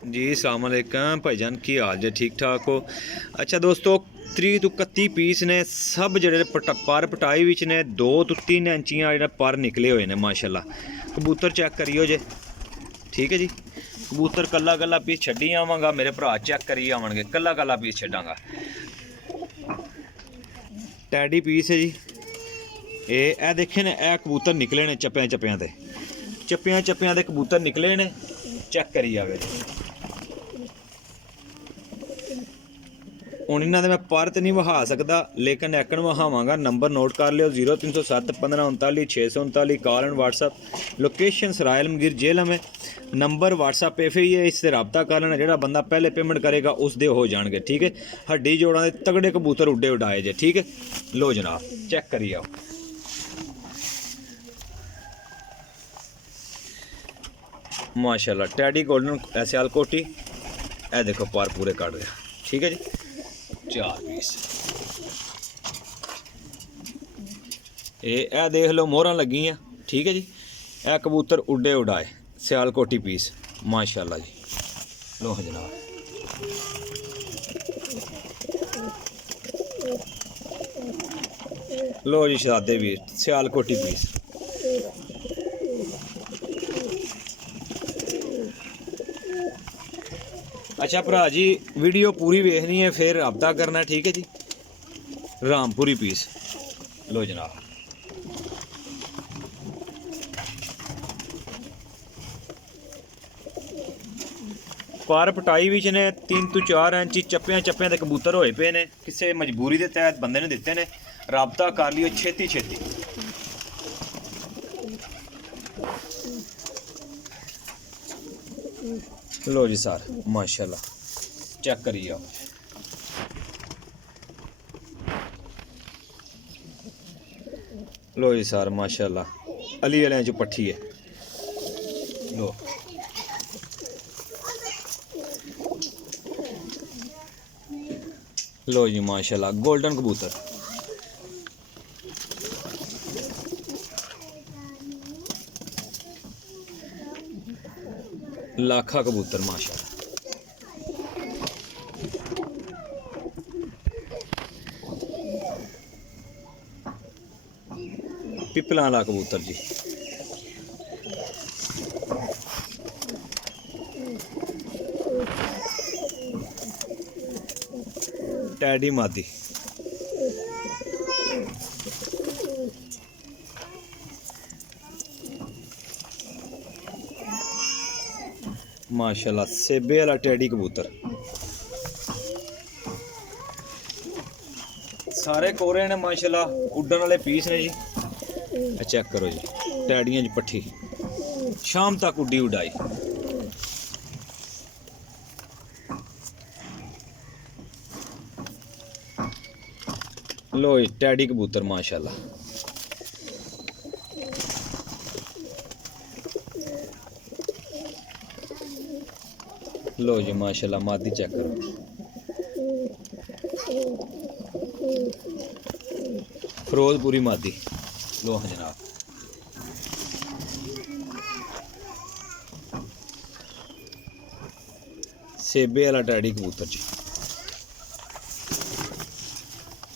जी अस्सलाम वालेकुम भाईजान, की हाल जे? ठीक ठाक हो? अच्छा दोस्तों, 30 तो 31 पीस ने सब जेह्ड़े पर पटाई विच ने 2 तो 3 इंचियां जेह्ड़े पर निकले हुए ने माशाल्लाह। कबूतर चेक करियो जे, ठीक है जी। कबूतर कल्ला कल्ला पीस छड्डी आवांगा, मेरे भरा चेक करी आवणगे, कल्ला कल्ला पीस छड्डांगा। टैडी पीस है जी। ए देखे ने, ए कबूतर निकले ने चप्पियां चप्पियां ते, चप्पियां चप्पियां दे कबूतर निकले ने, चेक करी आवे। ਹੁਣ ਇਹਨਾਂ ਦੇ ਮੈਂ ਪਰ ਤੇ ਨਹੀਂ ਵਹਾ ਸਕਦਾ, ਲੇਕਿਨ ਐਕਣ ਵਹਾਵਾਂਗਾ। ਨੰਬਰ ਨੋਟ ਕਰ ਲਿਓ 0307 1539 639, कॉल एंड व्हाट्सअप। लोकेशन सरायल मगीर जेल में। नंबर व्हाट्सअप पे ही है, इससे रबता कर लेना। जो बंदा पहले पेमेंट करेगा उसके हो जाएंगे, ठीक है। हड्डी जोड़ा के तगड़े कबूतर उड्डे उड़ाए जे, ठीक है। लो जनाब चेक करी आओ। माशाल्लाह टैडी गोल्डन सियाल कोटी, ए देखो पर पूरे काट दिया, ठीक है जी। 4 पीस ए देख लो, मोहर लगियाँ, ठीक है जी। ए कबूतर उड्डे उड़ाए सियालकोटी पीस, माशाल्लाह जी। लो जनाब, लो जी शहजादे वीर सियालकोटी पीस। अच्छा भरा जी, वीडियो पूरी वेखनी है फिर रबता करना, ठीक है जी। रामपुरी पीस, लो जनाब। पर पटाई भी ने 3 तो 4 इंची चप्पियां चप्पियां के कबूतर होए पे ने, किसी मजबूरी के तहत बंदे ने दिते ने। रबता कर लियो छेती छेती। लो जी सर, माशाल्लाह चेक करिए आप। लो जी सर, माशाल्लाह अली वाले जो पट्ठी है। लो लो जी माशाल्लाह गोल्डन कबूतर। लाखा कबूतर माशाल्लाह। पिपला वाला कबूतर जी। टैडी मादी, माशाल्लाह सेबे वाला टैडी कबूतर। सारे कोरे ने माशाल्लाह, उड्डन वाले पीस ने जी। चेक करो जी, टैडियां जी पट्ठी शाम तक उड्डी उड़ाई। लो जी टैडी कबूतर माशाल्लाह। लो जी माशाल्लाह मादी चेक करो। फिरोजपुरी मादी। लो हाँ जनाब, सेबे वाला टैडी कबूतर जी।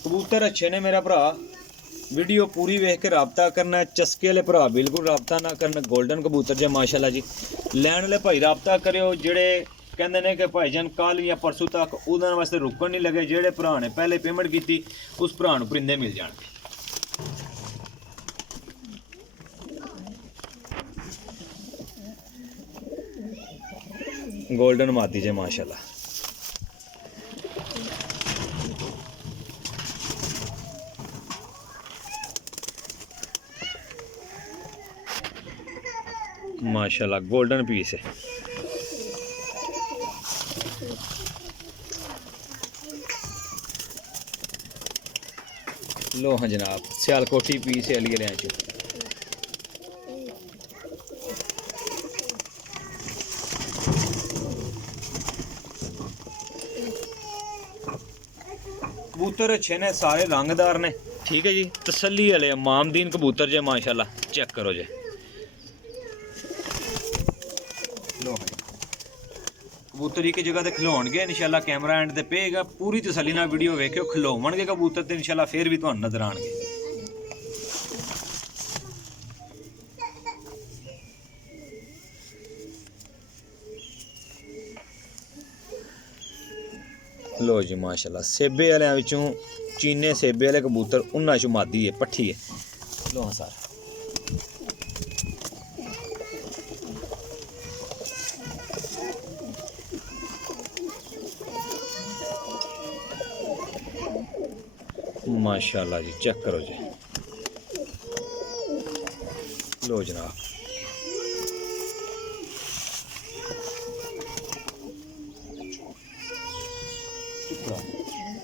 कबूतर अच्छे ने मेरा भरा, वीडियो पूरी वेख के रबता करना। चस्के वाले भरा बिल्कुल रबता ना करना। गोल्डन कबूतर जे माशाल्लाह जी। लैन वाले भाई रबता करो, जेड़े कहते हैं कि भाईजान कल या परसों तक उन्होंने वास्ते रुकन नहीं लगे। जेड़े भरा ने पहले पेमेंट की उस भरा नूं परिंदे मिल जाएंगे। गोल्डन मादी जे माशाल्लाह। माशाल्लाह गोल्डन पीस है। लो हाँ जनाब, सियालकोटी पीस है अली वाले च। कबूतर अच्छे ने, सारे रंगदार ने, ठीक है जी। तसल्ली वाले मामदीन कबूतर जे माशाल्लाह। चेक करो जे। लो कबूतर एक जगह ते खिलाउणगे इंशाल्लाह कैमरा एंड ते पेगा पूरी तसल्ली नाल वीडियो वेखियो खिलाउणगे कबूतर ते इंशाल्लाह फिर भी तुहानू नजर आणगे। लो जी माशाल्लाह सेबे वाले विचों चीने सेबे वाले कबूतर उन्हां चों मादी है पट्ठी है। लो हाँ सर माशाल्लाह जी चेक करो जी। लो जनाब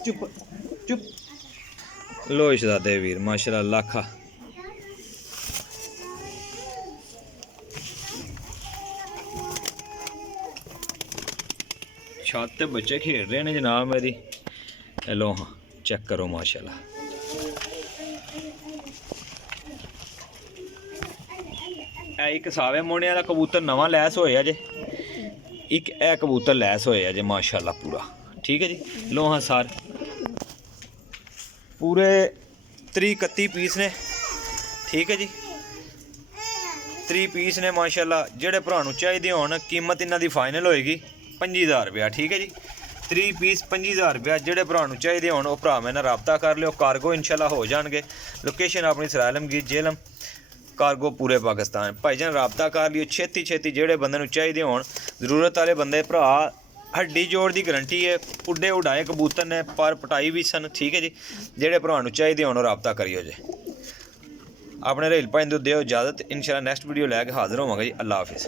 चुप चुप। लो शहजादे वीर माशाल्लाह लाखा। छत ते बच्चे खेल रहे हैं जनाब मेरी। लो हाँ चेक करो माशाल्लाह। एक सावे मोने वाला कबूतर नवा लैस होया जे, एक ए कबूतर लैस होया जे माशाल्लाह पूरा ठीक है जी। लो हाँ सार पूरे 30-31 पीस ने ठीक है जी। 30 पीस ने माशाल्लाह। जेड़े भरा नूं चाहिदे होण कीमत इन्हां दी फाइनल होएगी 25,000 रुपया ठीक है जी। 30 पीस 25,000 रुपया। जेड़े भरा नूं चाहिदे होण ओह भरा मेरे नाल राबता कर लिओ। कार्गो इंशाल्लाह हो जाणगे। लोकेशन अपनी सरायलमगीर जेलम कार्गो पूरे पाकिस्तान। भाईजान राबता कर लिओ छेती छेती। जेड़े बंदे नूं चाहिदे होण जरूरत वाले बंदे भरा हड्डी जोड़ की गारंटी है। उड्डे उड़ाए कबूतर ने पर पटाई भी सन ठीक है जी। जेड़े भरा नूं चाहिदे होण राबता करियो जे। अपने रेल भाई दिओ इजाज़त इंशाल्लाह नेक्स्ट वीडियो लैके हाज़र होवांगे जी। अल्लाह हाफिज़।